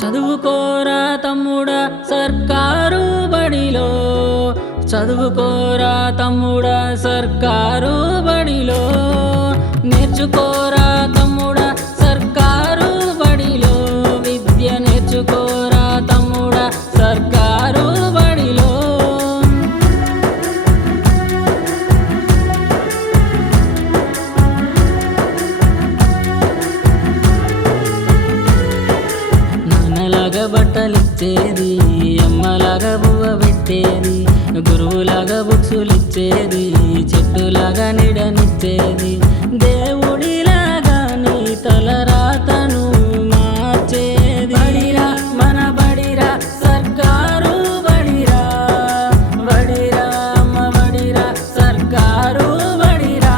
చదువుకోరా తమ్ముడా సర్కారు బడిలో, చదువుకోరా తమ్ముడా సర్కారు బడిలో, నేర్చుకోరా తమ్ముడా సర్కారు బడిలో, విద్య నేర్చుకోరా తమ్ముడా సర్కారు బడిలో. నాన్నలాగా బట్టలిచ్చేది, అమ్మలాగా బువ్వ పెట్టేది, గురువులాగా బుక్సులిచ్చేది, చెట్టులాగా నీడనిచ్చేది, దేవుడిలాగా నీ తలరాతను మార్చేది. బడిరా మన బడిరా సర్కారు బడిరా, బడిరా అమ్మ బడిరా సర్కారు బడిరా.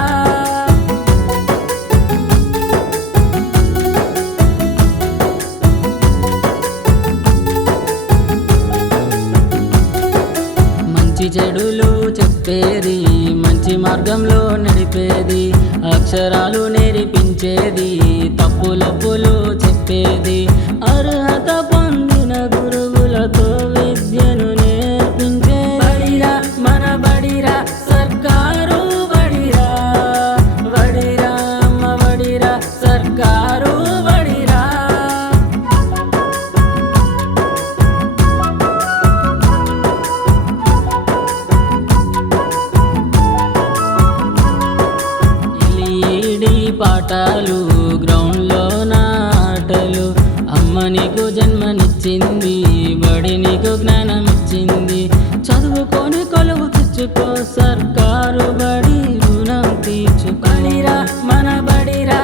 మంచి చెడులు చెప్పేది, మంచి మార్గంలో నడిపేది, అక్షరాలు నేర్పించేది, తప్పులప్పులు చెప్పేది, అర్హత పొందిన గురువులతో విద్యను నేర్పించేది. బడిరా మన బడిరా సర్కారు బడిరా, బడిరా అమ్మ బడిరా సర్కారు బడిరా. ఎల్ఈడి పాఠాలు, గ్రౌండ్లో ఆటలు, అమ్మ నీకు జన్మనిచ్చింది, బడి నీకు జ్ఞానమిచ్చింది, చదువుకొని కొలువు తెచ్చుకో సర్కారు బడి రుణం తీర్చు. బడిరా మన బడిరా